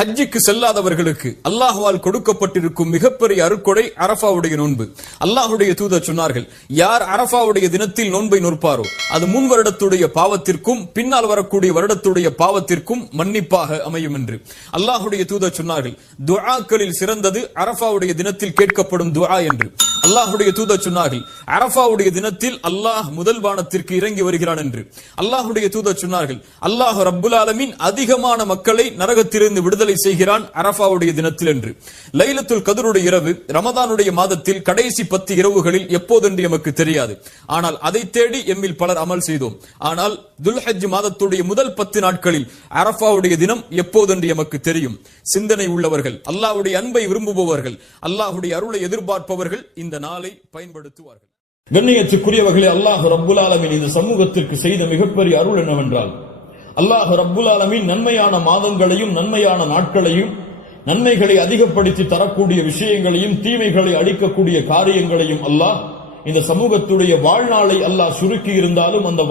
ஹஜ்ஜுக்கு செல்லாதவர்களுக்கு அல்லாஹ்வால் கொடுக்கப்பட்டிருக்கும் மிகப்பெரிய அருட்கொடை அரஃபாவுடைய நோன்பு. அல்லாஹ்வுடைய தூதர் சொன்னார்கள், யார் அரஃபாவுடைய தினத்தில் நோன்பை நோற்பாரோ அது முன் வருடத்துடைய பாவத்திற்கும் பின்னால் வரக்கூடிய வருடத்துடைய பாவத்திற்கும் மன்னிப்பாக அமையும் என்று. அல்லாஹ்வுடைய தூதர் சொன்னார்கள், துஆக்களில் சிறந்தது அரஃபாவுடைய தினத்தில் கேட்கப்படும் துஆ என்று. அல்லாஹ்வுடைய தூதர் சொன்னார்கள், அரஃபாவுடைய தினத்தில் அல்லாஹ் முதல் வானத்திற்கு இறங்கி வருகிறான் என்று. அல்லாஹ்வுடைய தூதர் சொன்னார்கள், அல்லாஹ் ரப்புல் ஆலமீன் அதிகமான மக்களை நரகத்திலிருந்து விடுதலை செய்கிறான் அரஃபாவுடைய தினத்தில் என்று. லைலத்துல் கத்ருடைய இரவு ரமதானுடைய மாதத்தில் கடைசி 10 இரவுகளில் எப்போதென்று எமக்கு தெரியாது. ஆனால் அதை தேடி எம்மில் பலர் அமல் செய்தோம். ஆனால் துல்ஹஜ் மாதத்துடைய முதல் 10 நாட்களில் அரஃபாவுடைய தினம் எப்போதென்று எமக்கு தெரியும். சிந்தனை உள்ளவர்கள், அல்லாஹ்வுடைய அன்பை விரும்புபவர்கள், அல்லாஹ்வுடைய அருளை எதிர்பார்ப்பவர்கள் இந்த நாளை பயன்படுத்துவார்கள். கண்ணியத்துக்குரியவர்களே, அல்லாஹ் ரப்புல் ஆலமீன் இந்த சமூகத்திற்கு செய்த மிகப்பெரிய அருள் என்னவென்றால், அல்லாஹ் ரப்புல் ஆலமீன் நன்மையான மாதங்களையும் நன்மையான நாட்களையும் நன்மைகளை அதிகப்படுத்தி தரக்கூடிய விஷயங்களையும் தீமைகளை அழிக்கக்கூடிய காரியங்களையும் அல்லாஹ் இந்த சமூகத்துடைய வாழ்நாளை அல்லாஹ் சுருக்கி இருந்தாலும் அந்த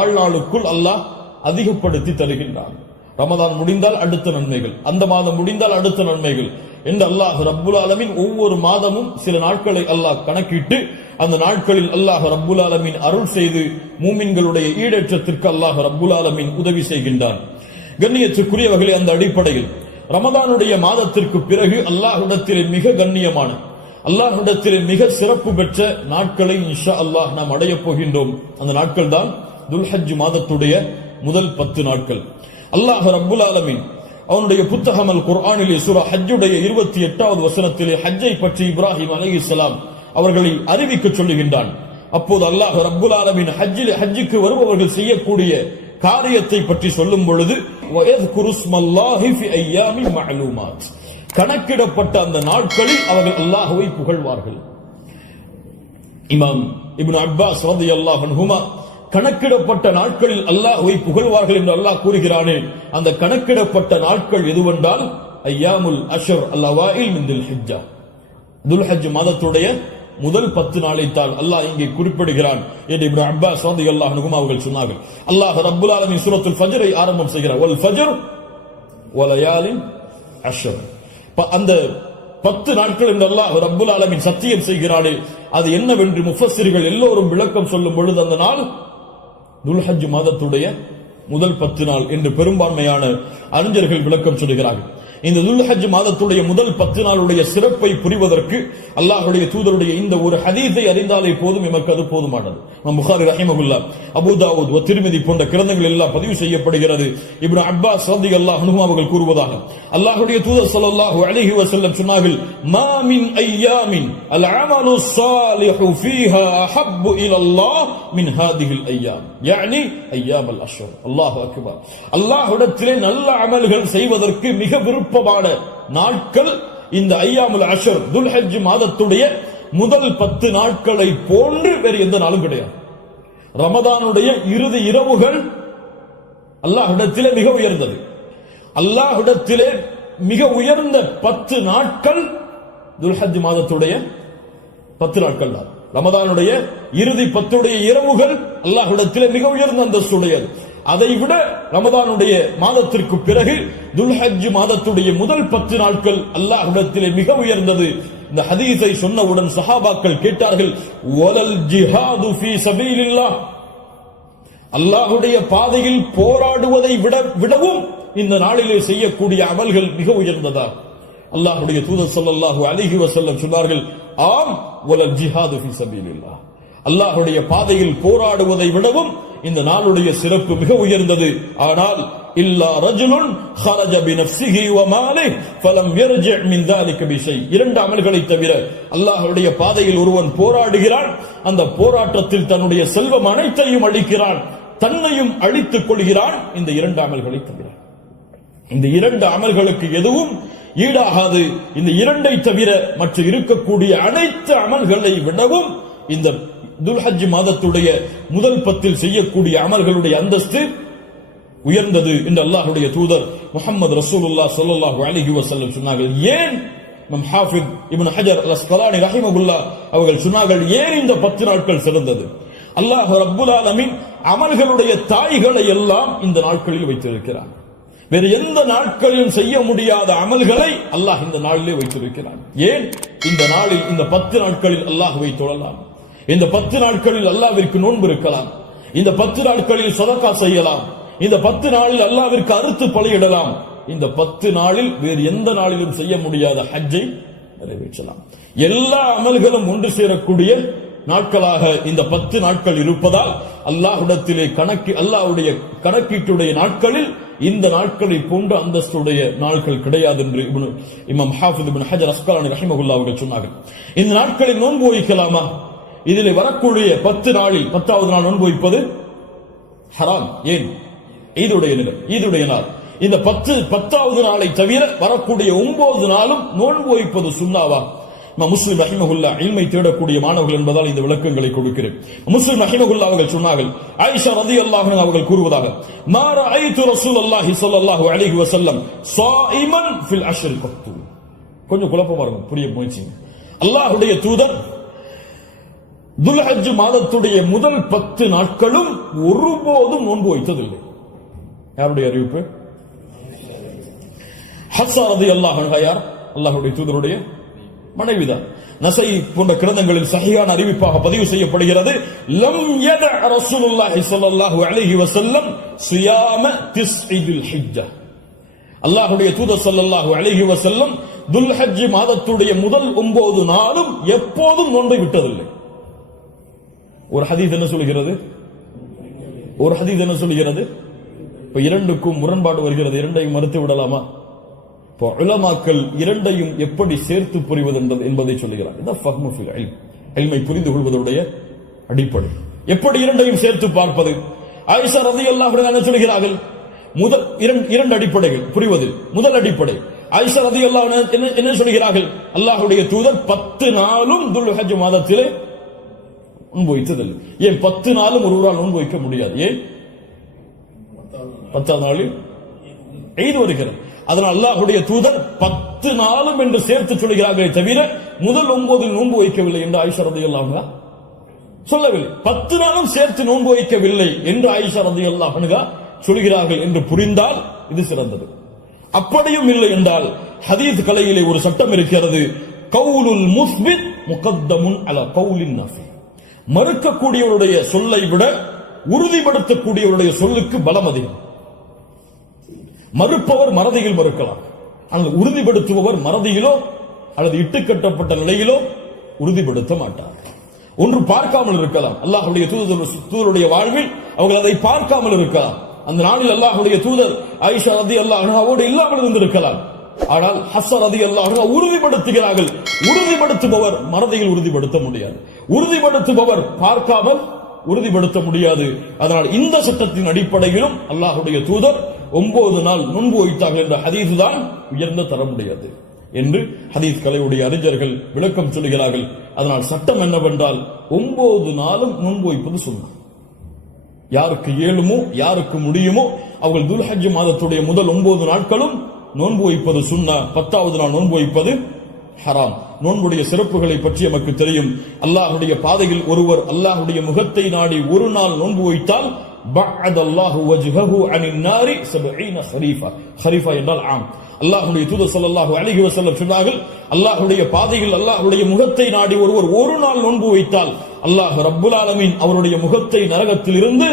வாழ்நாளுக்குள் அல்லாஹ் அதிகப்படுத்தி தருகின்றான். ரமதான் முடிந்தால் அடுத்த நன்மைகள், அந்த மாதம் முடிந்தால் அடுத்த நன்மைகள் என்று அல்லாஹ் ரப்புல் ஆலமீன் ஒவ்வொரு மாதமும் சில நாட்களை அல்லாஹ் கணக்கிட்டு அந்த நாட்களில் அல்லாஹ் ரப்புல் ஆலமீன் அருள் செய்து மூமின்களுடைய ஈடேற்றத்திற்கு அல்லாஹ் ரப்புல் ஆலமீன் உதவி செய்கின்றான். கண்ணியத்துக்குரியவர்களே, அந்த அடிப்படையில் ரமதானுடைய மாதத்திற்கு பிறகு அல்லாஹ்விடத்திலே மிக கண்ணியமான, அல்லாஹ்விடத்திலே மிக சிறப்பு பெற்ற நாட்களை இன்ஷா அல்லாஹ் நாம் அடையப் போகின்றோம். அந்த நாட்கள் தான் துல்ஹஜ் மாதத்துடைய முதல் 10 நாட்கள். அல்லாஹ் ரப்புல் ஆலமீன் அவனுடைய புத்தகம் அல் குர்ஆனிலே சூரா ஹஜ்ஜுடைய 28வது வசனத்திலே ஹஜ்ஜை பற்றி இப்ராஹிம் அலைஹிஸ்ஸலாம் அவர்களை அறிவிக்க சொல்லுகின்றான். அப்போது அல்லாஹ் ரப்புல் ஆலமீன் ஹஜ்ஜுக்கு வருபவர்கள் செய்யக்கூடிய காரியத்தை பற்றி சொல்லும் பொழுது, வயஸ்குருஸ்மல்லாஹி ஃபி அய்யாமின் மஅலூமாத், கணக்கிடப்பட்ட அந்த நாட்களில் அவர்கள் அல்லாஹ்வை புகழ்வார்கள். இமாம் இப்னு அப்பாஸ் ரலியல்லாஹு அன்ஹுமா கணக்கிடப்பட்ட நாட்களில் அல்லாஹ்வை புகழ்வார்கள் என்று அல்லாஹ் கூறுகிறானே, அந்த கணக்கிடப்பட்ட நாட்கள் எதுவென்றால் அய்யாமுல் அஷ்ர் அல்-அவாயில் மின் துல்ஹிஜ்ஜா, துல்ஹஜ் மாதத்துடைய முதல் 10 நாளைத்தான் அல்லாஹ் இங்கே குறிப்பிடுகிறான் என்று இப்னு அப்பாஸ் ரலியல்லாஹு அன்ஹுமா அவர்கள் சொன்னார்கள். அல்லாஹ் ரப்புல் ஆலமீன் சூரத்துல் ஃபஜ்ரை ஆரம்பம் செய்கிறார், வல் ஃபஜ்ர் வலயாலின் அஷ்ர். அந்த 10 நாட்கள் என்று அல்லாஹ் ரப்புல் ஆலமீன் சத்தியம் செய்கிறானே, அது என்னவென்று முஃபஸ்ஸிர்கள் எல்லோரும் விளக்கம் சொல்லும் பொழுது அந்த நாள் துல்ஹஜ் மாதத்துடைய முதல் 10 நாள் என்று பெரும்பான்மையான அறிஞர்கள் விளக்கம் சொல்கிறார்கள். இந்த துல்ஹஜ் மாதத்துடைய முதல் 10 நாளுடைய சிறப்பை புரிவதற்கு அல்லாஹ்வுடைய தூதருடைய இந்த ஒரு ஹதீஸை அறிந்தாலே போதும், எமக்கு அது போதுமானது. புகாரி ரஹிமஹுல்லாஹ், அபூ தாவூத் வ திர்மிதி போன்ற கிரந்தங்கள் எல்லாம் பதிவு செய்யப்படுகிறது. இப்னு அப்பாஸ் ரலியல்லாஹு அன்ஹு அவர்கள் கூறுவதாக, அல்லாஹ்வுடைய தூதர் ஸல்லல்லாஹு அலைஹி வஸல்லம் சொன்னார்கள், மா மின் அய்யாமின் அல் அமலு ஸாலிஹு ஃபீஹா அஹப்பு இலல்லாஹ் மின் ஹாதிஹில் அய்யாம், யானி அய்யாம் அல் அஷ்ர். அல்லாஹு அக்பர். அல்லாஹ்விடத்திலே நல்ல அமல்கள் செய்வதற்கு மிக விருப்பமான நாட்கள் இந்த அய்யாமுல் அஷ்ர், துல்ஹஜ் மாதத்துடைய முதல் 10 நாட்களை போன்று வேறு எந்த நாளும் கிடையாது. ரமதானுடைய இறுதி இரவுகள் அல்லாஹ்விடத்திலே மிக உயர்ந்தது. அல்லாஹ்விடத்திலே மிக உயர்ந்த 10 நாட்கள் துல்ஹஜ் மாதத்துடைய 10 நாட்கள் தான். ரமதானுடைய இறுதி 10 இரவுகள் அல்லாஹ்விடத்திலே மிக உயர்ந்த அந்தஸ்துடையது. அதைவிட ரமதானுடைய மாதத்திற்கு பிறகு துல்ஹஜ் மாதத்துடைய முதல் 10 நாட்கள் அல்லாஹ்விடத்திலே மிக உயர்ந்தது. இந்த ஹதீஸை சொன்னவுடன் சஹாபாக்கள் கேட்டார்கள், வலல் ஜிஹாது ஃபீ சபீலில்லாஹ், அல்லாஹ்வுடைய பாதையில் போராடுவதை விடவும் இந்த நாளிலே செய்யக்கூடிய அமல்கள் மிக உயர்ந்ததா? அல்லாஹ்வுடைய தூதர் ஸல்லல்லாஹு அலைஹி வஸல்லம் சொன்னார்கள், ஆம், வலல் ஜிஹாது ஃபீ சபீலில்லாஹ், அல்லாஹ்வுடைய பாதையில் போராடுவதை விடவும் இந்த நாளுடைய சிறப்பு மிக உயர்ந்தது. ஆனால் இல்லா ரஜுலுன் خرج بنفسه وماله فلم يرجع من ذلك بشيء, 2 அமல்களை தவிர அல்லாஹ்வுடைய பாதையில் ஒருவன் போராடுகிறான், அந்த போராட்டத்தில் தன்னுடைய செல்வம் அனைத்தையும் அளிக்கிறான், தன்னையும் அழித்துக் கொள்கிறான், இந்த 2 அமல்களை தவிர. இந்த 2 அமல்களுக்கு எதுவும் ஈடாகாது. இந்த 2ஐ தவிர மற்ற இருக்கக்கூடிய அனைத்து அமல்களை விடவும் இந்த துல்ஹஜ் மாதத்துடைய முதல் 10 செய்யக்கூடிய அமல்களுடைய அந்தஸ்து உயர்ந்தது என்று அல்லாஹ்வுடைய தூதர் முஹம்மது ரசூலுல்லாஹ் ஸல்லல்லாஹு அலைஹி வஸல்லம் சொன்னார்கள். ஏன்? நம் ஹாஃபிஸ் இப்னு ஹஜர் அல் அஸ்கலானி ரஹிமஹுல்லாஹ் அவர்கள் சொன்னார்கள், ஏன் இந்த 10 நாட்கள் சிறந்தது? அல்லாஹ் ரப்புல் ஆலமீன் அமல்களுடைய தாய்களை எல்லாம் இந்த நாட்களில் வைத்திருக்கிறார். வேறு எந்த நாட்களிலும் செய்ய முடியாத அமல்களை அல்லாஹ் இந்த நாளிலே வைத்திருக்கிறான். ஏன்? இந்த நாளில், இந்த 10 நாட்களில் அல்லாஹ்வை தொழலாம். இந்த 10 நாட்களில் அல்லாஹ்விற்கு நோன்பு இருக்கலாம். இந்த 10 நாட்களில் சதகா செய்யலாம். இந்த 10 நாளில் அல்லாஹ்விற்கு அறுத்து பலியிடலாம். இந்த 10 நாளில் வேறு எந்த நாளிலும் செய்ய முடியாத ஹஜ்ஜை நிறைவேற்றலாம். எல்லா அமல்களும் ஒன்று சேரக்கூடிய நாட்களாக இந்த 10 நாட்கள் இருப்பதால் அல்லாஹ்விடத்திலே அல்லாஹ்வுடைய கணக்கீட்டுடைய நாட்களில் இந்த நாட்களை போன்ற அந்தஸ்துடைய நாட்கள் கிடையாது என்று இமாம் ஹாஃபிஸ் இப்னு ஹஜர் அஸ்கலானி ரஹிமஹுல்லாஹ் அவர்கள் சொன்னார்கள். இந்த நாட்களில் நோன்பு வைக்கலாமா? இதிலே வரக்கூடிய 10 நாளில் 10வது நாள் நோன்பு வைப்பது ஹராம். ஏன்? ஈதுடைய நாள். இந்த 10வது நாளை தவிர வரக்கூடிய 9 நாளும் நோன்பு வைப்பது சுன்னாவா? முஸ்லிம் ரஹிமஹுல்லாஹ் இல்மை தேடக்கூடிய மாணவர்கள் என்பதால் இந்த விளக்கங்களை கொடுக்கிறேன். முஸ்லிம் ரஹிமஹுல்லாஹ் அவர்கள் சொன்னார்கள், ஆயிஷா ரலியல்லாஹு அன்ஹா அவர்கள் கூறுவதாக, மா ரஅய்து ரசூலுல்லாஹி ஸல்லல்லாஹு அலைஹி வஸல்லம் ஸாயிமன் ஃபில் அஷ்ரில் கத்து. கொஞ்சம் குழப்பமா இருக்கும், புரிய முயற்சிங்க. அல்லாஹ்வுடைய தூதர் துல்ஹஜ் மாதத்துடைய முதல் 10 நாட்களும் ஒருபோதும் நோன்பு வைத்ததில்லை. யாருடைய அறிவிப்பு? ஹஃப்ஸா ரலியல்லாஹு அன்ஹா யார்? அல்லாஹ்வுடைய தூதருடைய மனைவிதான். நஸை போன்ற கிரந்தங்களில் சஹீஹான அறிவிப்பாக பதிவு செய்யப்படுகிறது, லம் யத ரசூலுல்லாஹி ஸல்லல்லாஹு அலைஹி வஸல்லம் ஸியாம திஸ்இல் ஹிஜ்ஜா. அல்லாஹ்வுடைய தூதர் ஸல்லல்லாஹு அலைஹி வஸல்லம் துல்ஹஜ் மாதத்துடைய முதல் 9 நாளும் எப்போதும் நோன்பை விட்டதில்லை. ஒரு ஹதீஸ் என்ன சொல்கிறது? இப்ப இரண்டுக்கும் முரண்பாடு வருகிறது. இரண்டையும் மறுத்து விடலாமா? இப்போ உலமாக்கள் இரண்டையும் எப்படி சேர்த்து புரிவது என்பதை சொல்லுகிறார். இதான் ஃபஹ்மு ஃபில் இல்ம், இல்மை புரிந்து கொள்வதுடைய அடிப்படை. எப்படி இரண்டையும் சேர்த்து பார்ப்பது? ஆயிஷா ரலியல்லாஹு அன்ஹா என்ன சொல்கிறார்கள்? முதல் இரண்டு அடிப்படைகள் புரிவது. முதல் அடிப்படை, ஆயிஷா ரலியல்லாஹு அன்ஹா என்ன சொல்கிறார்கள்? அல்லாஹ்வுடைய தூதர் 10 நாளும் துல்ஹஜ் மாதத்திலே நோன்பு வைத்ததில்லை. ஏன் 10 நாளும் ஒருவரால் நோன்பு வைக்க முடியாது? ஏன்? 10வது நாளில் ஈத் வருகிறது. அதனால் அல்லாஹ்வுடைய தூதர் 10 நாளும் என்று சேர்த்து சொல்கிறார்களே தவிர முதல் 9 நோன்பு வைக்கவில்லை என்று ஆயிஷா ரலியல்லாஹு அன்ஹா சொல்லவில்லை. 10 நாளும் சேர்த்து நோன்பு வைக்கவில்லை என்று ஆயிஷா ரலியல்லாஹு அன்ஹா சொல்கிறார்கள் என்று புரிந்தால் இது சிறந்தது. அப்படியும் இல்லை என்றால் ஹதீஸ் கலையிலே ஒரு சட்டம் இருக்கிறது, கவுலுல் முஸ்பித் முகத்தமுன் அலா கவுலின் நஃபி. மறுக்கக்கூடியவருடைய சொல்லை விட உறுதிப்படுத்தக்கூடியவருடைய சொல்லுக்கு பலம் அதிகம். மறுப்பவர் மறதியில் மறுக்கலாம், ஆனால் உறுதிப்படுத்துபவர் மறதியிலோ அல்லது இட்டுக்கட்டப்பட்ட நிலையிலோ உறுதிப்படுத்த மாட்டார். ஒன்று பார்க்காமல் இருக்கலாம். அல்லாஹ்வுடைய தூதருடைய வாழ்வில் அவர்கள் அதை பார்க்காமல் இருக்கலாம். அந்த நாளில் அல்லாஹ்வுடைய தூதர் ஆயிஷா ரலியல்லாஹு அன்ஹாவோடு இல்லாமல் இருந்திருக்கலாம். ஆனால் ஹஃப்ஸா ரலியல்லாஹு அன்ஹா உறுதிப்படுத்துகிறார்கள். உறுதிப்படுத்துபவர் மறதியில் உறுதிப்படுத்த முடியாது, உறுதிப்படுத்துபவர் பார்க்காமல் உறுதிப்படுத்த முடியாது. அதனால் இந்த சட்டத்தின் அடிப்படையிலும் அல்லாஹ்வுடைய தூதர் 9 நாள் நோன்பு வைத்தார்கள் என்ற ஹதீஸ் தான் உயர்ந்த தரமுடையது என்று ஹதீஸ் கலையுடைய அறிஞர்கள் விளக்கம் சொல்கிறார்கள். அதனால் சட்டம் என்னவென்றால் 9 நாளும் நோன்பு வைப்பது சுன்னா. யாருக்கு இயலுமோ யாருக்கு முடியுமோ அவர்கள் துல்ஹஜ் மாதத்துடைய முதல் 9 நாட்களும் நோன்பு வைப்பது சுன்னா. 10வது நாள் நோன்பு வைப்பது ஹராம். நோன்புடைய சிறப்புகளை பற்றி நமக்கு தெரியும். அல்லாஹ்வுடைய பாதையில் ஒருவர் அல்லாஹ்வுடைய முகத்தை நாடி ஒரு நாள் நோன்பு வைத்தால் பஅத அல்லாஹு வஜ்ஹஹு அனின் நாரி 70 ஹரீஃபா. ஹரீஃபா என்றால் ஆம். அல்லாஹ்வுடைய தூதர் ஸல்லல்லாஹு அலைஹி வஸல்லம் சொன்னார்கள், அல்லாஹ்வுடைய பாதையில் அல்லாஹ்வுடைய முகத்தை நாடி ஒருவர் ஒரு நாள் நோன்பு வைத்தால் அல்லாஹ் ரப்புல் ஆலமீன் அவருடைய முகத்தை நரகத்திலிருந்து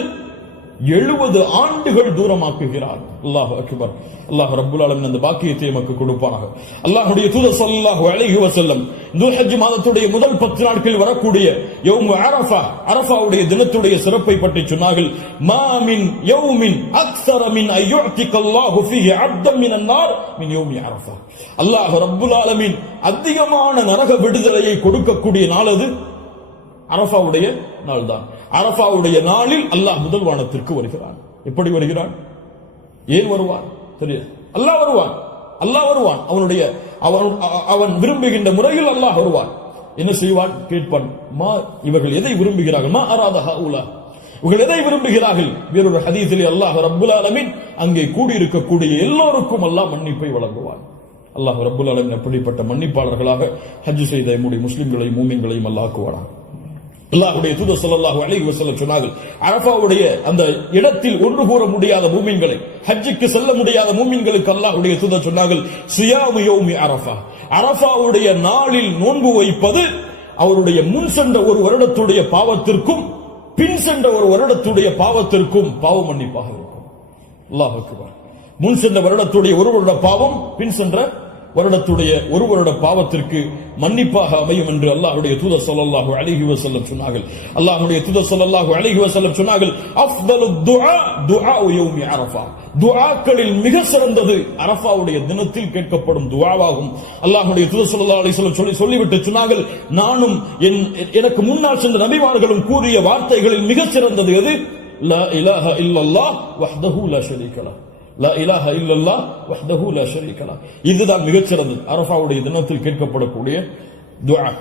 70 ஆண்டுகள் தூரமாக்குகிறார். அல்லாஹ் அக்பர். அல்லாஹ் ரப்புல் ஆலமீன் அந்த பாக்கியத்தை நமக்கு கொடுப்பானாக. அல்லாஹ்வுடைய தூதர் ஸல்லல்லாஹு அலைஹி வஸல்லம் துல்ஹஜ் மாதத்துடைய முதல் 10 நாட்களில் வரக்கூடிய யௌம் அரஃபா, அரஃபாவுடைய தினத்துடைய சிறப்பை பற்றி சொன்னார்கள். மா மின் யௌமின் அக்ஸர மின் அய்யுஅதிக அல்லாஹு ஃபீஹி அப்தன் மினன் நார் மின் யௌமி அரஃபா. அல்லாஹ் ரப்புல் ஆலமீன் அதிகமான நரக விடுதலையை கொடுக்கக்கூடிய நாள் அது அரஃபாவுடைய நாள் தான். அரஃபாவுடைய நாளில் அல்லாஹ் முதல் வானத்திற்கு வருகிறான். எப்படி வருகிறான்? ஏன் வருவான் தெரியாது. அல்லாஹ் வருவான். அவன் விரும்புகின்ற முறையில் அல்லாஹ் வருவான். என்ன செய்வான்? கேட்பான், மா இவர்கள் எதை விரும்புகிறார்கள்? மா அராத ஹவுலா, இவர்கள் எதை விரும்புகிறார்கள்? வேறொரு ஹதீஸிலே அல்லாஹ் ரப்புல் ஆலமீன் அங்கே கூடியிருக்கக்கூடிய எல்லோருக்கும் அல்லாஹ் மன்னிப்பை வழங்குவான். அல்லாஹ் ரப்புல் ஆலமீன் அப்படிப்பட்ட மன்னிப்பாளர்களாக ஹஜ் செய்த நம்முடைய முஸ்லிம்களையும் மூமின்களையும் அல்லாஹ் ஆக்குவானாக. அல்லாஹ்வுடைய தூதர் ஸல்லல்லாஹு அலைஹி வஸல்லம் சொன்னார்கள், அரஃபாவுடைய அந்த இடத்தில் ஒன்று கூற முடியாத மூமின்களை, ஹஜ்ஜுக்கு செல்ல முடியாத மூமின்களுக்கு அல்லாஹ்வுடைய தூதர் சொன்னார்கள், சியாமு யௌமி அரஃபா, அரஃபாவுடைய நாளில் நோன்பு வைப்பது அவருடைய முன் சென்ற ஒரு வருடத்துடைய பாவத்திற்கும் பின் சென்ற ஒரு வருடத்துடைய பாவத்திற்கும் பாவ மன்னிப்பாக இருக்கும். அல்லாஹ் அக்பர். முன் சென்ற வருடத்துடைய ஒரு வருட பாவம் பின் சென்ற வருடத்துடைய ஒரு வருட பாவத்திற்கு மன்னிப்பாக அமையும் என்று அல்லாஹ்வுடைய தூதர் ஸல்லல்லாஹு அலைஹி வஸல்லம் சொன்னார்கள். அல்லாஹ்வுடைய தூதர் ஸல்லல்லாஹு அலைஹி வஸல்லம் சொன்னார்கள், அஃதலு துஆ துஆ யௌமி அரஃபா, துஆக்களில் மிக சிறந்தது அரஃபாவுடைய தினத்தில் கேட்கப்படும் துஆவாகும். அல்லாஹ்வுடைய தூதர் ஸல்லல்லாஹு அலைஹி வஸல்லம் சொல்லிவிட்டு சொன்னார்கள், நானும் எனக்கு முன்னால் சென்ற நபிமார்களும் கூறிய வார்த்தைகளில் மிக சிறந்தது எது? லா இலாஹ இல்லல்லாஹ் வஹ்தஹு லா ஷரீக லஹ், லா இலாஹ இல்லல்லாஹ் வஹ்தஹு லா ஷரீக லஹ். இதுதான் மிகச் சிறந்தது அரஃபாவுடைய தினத்தில் கேட்கப்படக்கூடிய துஆ.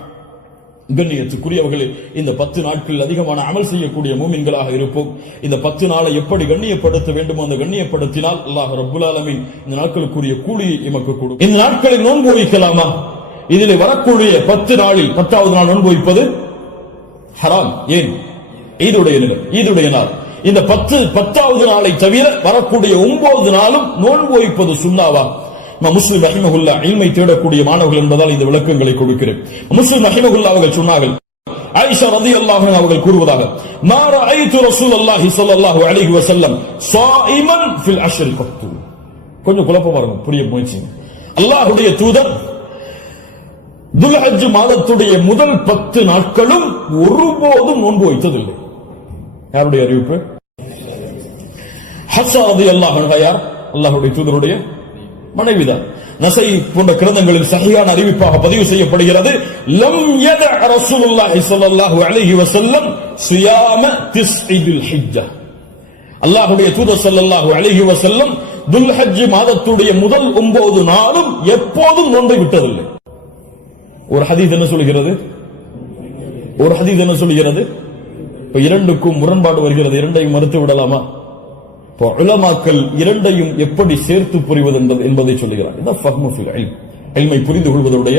கண்ணியத்துக்குரியவர்களே, இந்த 10 நாட்களில் அதிகமான அமல் செய்யக்கூடிய மூமின்களாக இருப்போம். இந்த 10 நாளை எப்படி கண்ணியப்படுத்த வேண்டுமோ அந்த கண்ணியப்படுத்தினால் அல்லாஹ் ரப்புல் ஆலமீன் இந்த நாட்களுக்குரிய கூலியை எமக்கு கொடுக்கும். இந்த நாட்களில் நோன்பு வைக்கலாமா? இதில் வரக்கூடிய 10 நாளில் 10வது நாள் நோன்பு வைப்பது ஹராம். ஏன்? ஈதுடைய நாள். இந்த 10வது நாளை தவிர வரக்கூடிய 9 நாளும் நோன்பு வைப்பது சுன்னாவா? முஸ்லிம் ரஹிமஹுல்லா இல்மை தேடக்கூடிய மாணவர்கள் என்பதால் இந்த விளக்கங்களை கொடுக்கிறேன். முஸ்லிம் ரஹிமஹுல்லா அவர்கள் சொன்னார்கள், ஆயிஷா ரலியல்லாஹு அன்ஹா அவர்கள் கூறுவதாக, மா ரஅய்து ரசூலல்லாஹி ஸல்லல்லாஹு அலைஹி வஸல்லம் ஸாயிமன் ஃபில் அஷ்ரில் கத்து. கொஞ்சம் குழப்பமா இருக்கும், புரிய முயற்சி. அல்லாஹ்வுடைய தூதர் துல்ஹஜ் மாதத்துடைய முதல் 10 நாட்களும் ஒருபோதும் நோன்பு வைத்ததில்லை. யாருடைய அறிவிப்பு? ஹஃப்ஸா ரலியல்லாஹு அன்ஹா யார்? அல்லாஹ்வுடைய தூதருடைய மனைவிதான். நஸை போன்ற கிரந்தங்களில் சஹீஹான அறிவிப்பாக பதிவு செய்யப்படுகிறது, லம் யத ரசூலுல்லாஹி ஸல்லல்லாஹு அலைஹி வஸல்லம் சியாம திஸ்இல் ஹிஜ்ஜா. அல்லாஹ்வுடைய தூதர் ஸல்லல்லாஹு அலைஹி வஸல்லம் துல்ஹஜ் மாதத்துடைய முதல் 9 நாளும் எப்போதும் நோன்பை விட்டதில்லை. ஒரு ஹதீஸ் என்ன சொல்கிறது? இப்ப இரண்டுக்கும் முரண்பாடு வருகிறது, இரண்டையும் மறுத்து விடலாமா? உலமாக்கள் இரண்டையும் எப்படி சேர்த்து புரிவது என்பதை சொல்லுகிறார். இதான் ஃபஹ்மு ஃபில் இல்ம், இல்மை புரிந்து கொள்வதுடைய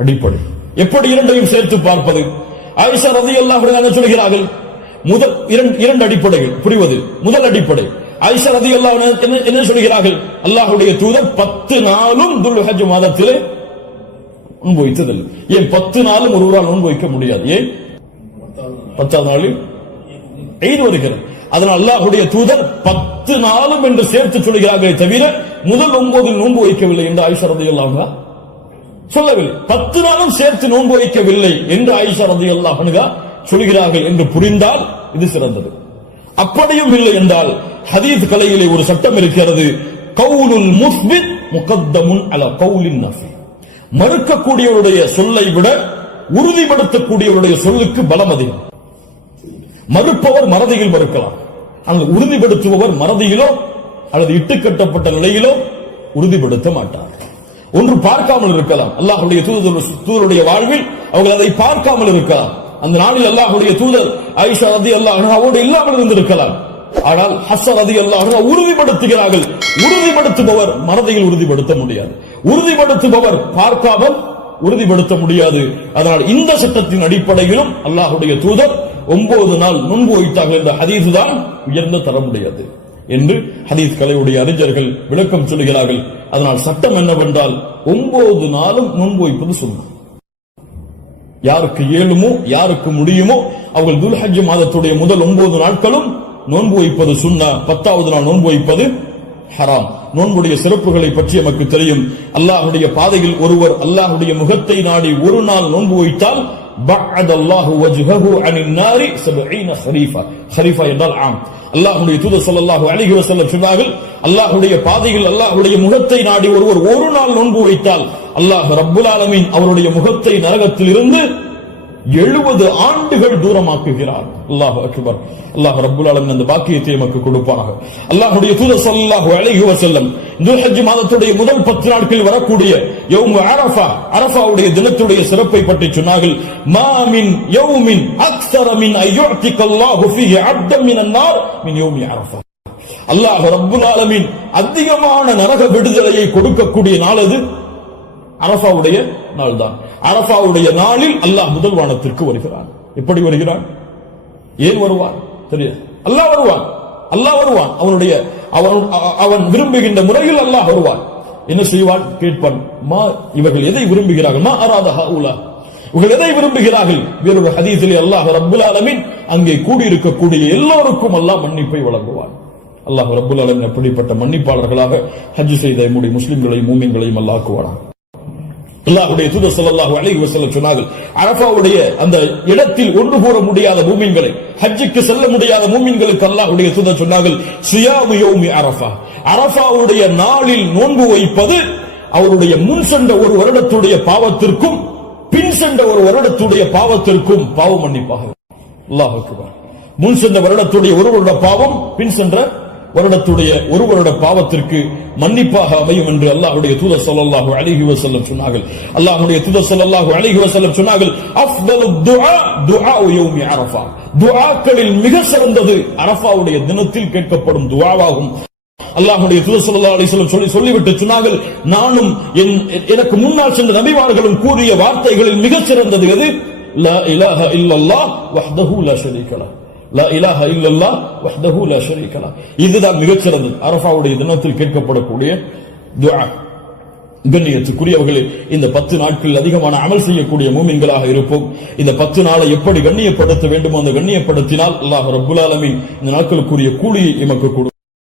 அடிப்படை. எப்படி இரண்டையும் சேர்த்து பார்ப்பது? ஆயிஷா ரலியல்லாஹு அன்ஹா சொல்கிறார்கள், முதல் இரண்டு அடிப்படைகள் புரிவது. முதல் அடிப்படை, ஆயிஷா ரலியல்லாஹு அன்ஹா என்ன சொல்கிறார்கள்? அல்லாஹ்வுடைய தூதர் 10 நாளும் துல்ஹஜ் மாதத்திலே நோன்பு வைத்ததில்லை. ஏன் 10 நாளும் ஒருவரால் நோன்பு வைக்க முடியாது? ஏன்? 10வது நாளில் ஈத் வருகிறது. அதனால் அல்லாஹ்வுடைய தூதர் 10 நாளும் என்று சேர்த்து சொல்கிறார்களே தவிர முதல் 9 நோன்பு வைக்கவில்லை என்று ஆயிஷா ரலியல்லாஹு அன்ஹா சொல்லவில்லை. 10 நாளும் சேர்த்து நோன்பு வைக்கவில்லை என்று ஆயிஷா ரலியல்லாஹு அன்ஹா சொல்கிறார்கள் என்று புரிந்தால் இது சிறந்தது. அப்படியும் இல்லை என்றால் ஹதீஸ் கலையிலே ஒரு சட்டம் இருக்கிறது, கவுலுல் முஸ்பித் முகத்தமுன் அலா கவுலின் நஃபி. மறுக்கக்கூடியவருடைய சொல்லை விட உறுதிப்படுத்தக்கூடியவருடைய சொல்லுக்கு பலம் அதிகம். மறுப்பவர் மறதியில் மறுக்கலாம், ஆனால் உறுதிப்படுத்துபவர் மறதியிலோ அல்லது இட்டுக்கட்டப்பட்ட நிலையிலோ உறுதிப்படுத்த மாட்டார். ஒன்று பார்க்காமல் இருக்கலாம், அல்லாஹ்வுடைய தூதருடைய வாழ்வில் அவர்கள் அதை பார்க்காமல் இருக்கலாம். அந்த நாளில் அல்லாஹ்வுடைய தூதர் ஆயிஷா ரலியல்லாஹு அன்ஹாவோடு இல்லாமல் இருந்திருக்கலாம். ஆனால் ஹஃப்ஸா ரலியல்லாஹு அன்ஹா உறுதிப்படுத்துகிறார்கள். உறுதிப்படுத்துபவர் மறதியில் உறுதிப்படுத்த முடியாது, உறுதிப்படுத்துபவர் பார்க்காமல் உறுதிப்படுத்த முடியாது. அதனால் இந்த சட்டத்தின் அடிப்படையிலும் அல்லாஹ்வுடைய தூதர் 9 நாள் நோன்பு வைத்தார்கள் என்ற ஹதீஸ் தான் உயர்ந்த தரமுடையது என்று ஹதீஸ் கலையுடைய அறிஞர்கள் விளக்கம் சொல்கிறார்கள். அதனால் சட்டம் என்னவென்றால் 9 நாளும் நோன்பு வைப்பது சுன்னா. யாருக்கு இயலுமோ யாருக்கு முடியுமோ அவர்கள் துல்ஹஜ் மாதத்துடைய முதல் 9 நாட்களும் நோன்பு வைப்பது சுன்னா. 10வது நாள் நோன்பு வைப்பது ஹராம். நோன்புடைய சிறப்புகளை பற்றி நமக்கு தெரியும். அல்லாஹ்வுடைய பாதையில் ஒருவர் அல்லாஹ்வுடைய முகத்தை நாடி ஒரு நாள் நோன்பு வைத்தால் பஅதல்லாஹு வஜ்ஹஹு அனின் நாரி 70 ஹரீஃபா. ஹரீஃபா என்றால் ஆம். அல்லாஹ்வுடைய தூதர் ஸல்லல்லாஹு அலைஹி வஸல்லம் சொன்னார்கள், அல்லாஹ்வுடைய பாதையில் அல்லாஹ்வுடைய முகத்தை நாடி ஒருவர் ஒரு நாள் நோன்பு வைத்தால் அல்லாஹ் ரப்புல் ஆலமீன் அவருடைய முகத்தை நரகத்தில் இருந்து 70 ஆண்டுகள் தூரமாக்குகிறார். அல்லாஹ் அக்பர். அல்லாஹ் ரப்புல் ஆலமீன் அந்த பாக்கியத்தை நமக்கு கொடுப்பானாக. அல்லாஹ்வுடைய தூதர் ஸல்லல்லாஹு அலைஹி வஸல்லம் துல்ஹஜ் மாதத்துடைய முதல் 10 நாட்களில் வரக்கூடிய யௌம் அரஃபா, அரஃபாவுடைய தினத்துடைய சிறப்பை பற்றி சொன்னார்கள். மா மின் யௌமின் அக்ஸர மின் அய்யுஅதிகல்லாஹு ஃபீஹி அப்தன் மினன் நார் மின் யௌமி அரஃபா. அல்லாஹ் ரப்புல் ஆலமீன் அதிகமான நரக விடுதலையை கொடுக்கக்கூடிய நாள் அது அரஃபாவுடைய நாள் தான். அரஃபாவுடைய நாளில் அல்லாஹ் முதல் வானத்திற்கு வருகிறான். எப்படி வருகிறான்? ஏன் வருவான் தெரியாது. அல்லாஹ் வருவான், அல்லாஹ் வருவான். அவன் விரும்புகின்ற முறையில் அல்லாஹ் வருவான். என்ன செய்வான்? கேட்பான், மா இவர்கள் எதை விரும்புகிறார்கள்? மா அராத ஹவுலா, இவர்கள் எதை விரும்புகிறார்கள்? வேறொரு ஹதீஸிலே அல்லாஹ் ரப்புல் ஆலமீன் அங்கே கூடியிருக்கக்கூடிய எல்லோருக்கும் அல்லாஹ் மன்னிப்பை வழங்குவான். அல்லாஹ் ரப்புல் ஆலமீன் அப்படிப்பட்ட மன்னிப்பாளர்களாக ஹஜ் செய்த நம்முடைய முஸ்லிம்களையும் மூமின்களையும் அல்லாஹ் ஆக்குவானாக. அல்லாஹ்வுடைய தூதர் ஸல்லல்லாஹு அலைஹி வஸல்லம் சொன்னார்கள், அரஃபாவுடைய அந்த இடத்தில் ஒன்று கூற முடியாத மூமின்களை, ஹஜ்ஜுக்கு செல்ல முடியாத மூமின்களுக்கு அல்லாஹ்வுடைய தூதர் சொன்னார்கள், சியாமு யௌமி அரஃபா, அரஃபாவுடைய நாளில் நோன்பு வைப்பது அவருடைய முன் சென்ற ஒரு வருடத்துடைய பாவத்திற்கும் பின் சென்ற ஒரு வருடத்துடைய பாவத்திற்கும் பாவ மன்னிப்பாக. அல்லாஹ் அக்பர். முன் சென்ற வருடத்துடைய ஒரு வருட பாவம் பின் சென்ற வருடத்துடைய ஒரு வருட பாவத்திற்கு மன்னிப்பாக அமையும் என்று அல்லாஹ்வுடைய தூதர் ஸல்லல்லாஹு அலைஹி வஸல்லம் சொன்னார்கள். அல்லாஹ்வுடைய தூதர் ஸல்லல்லாஹு அலைஹி வஸல்லம் சொன்னார்கள், அஃதலு துஆ துஆ யௌமி அரஃபா, துஆக்களில் மிக சிறந்தது அரஃபாவுடைய தினத்தில் கேட்கப்படும் துஆவாகும். அல்லாஹ்வுடைய தூதர் ஸல்லல்லாஹு அலைஹி வஸல்லம் சொல்லிவிட்டு சொன்னார்கள், நானும் எனக்கு முன்னால் சென்ற நபிமார்களும் கூறிய வார்த்தைகளில் மிக சிறந்தது எது? லா இலாஹ இல்லல்லாஹ் வஹ்தஹு லா ஷரீக லஹ், லா இலாஹ இல்லல்லாஹ் வஹ்தஹு லா ஷரீக லஹ். இதுதான் மிகச் சிறந்தது அரஃபாவுடைய தினத்தில் கேட்கப்படக்கூடிய துஆ. கண்ணியத்துக்குரியவர்களே, இந்த 10 நாட்கள் அதிகமான அமல் செய்யக்கூடிய மூமின்களாக இருப்போம். இந்த 10 நாளை எப்படி கண்ணியப்படுத்த வேண்டுமோ அந்த கண்ணியப்படுத்தினால் அல்லாஹ் ரப்புல் ஆலமீன் இந்த நாட்களுக்குரிய கூலியை எமக்கு கொடு.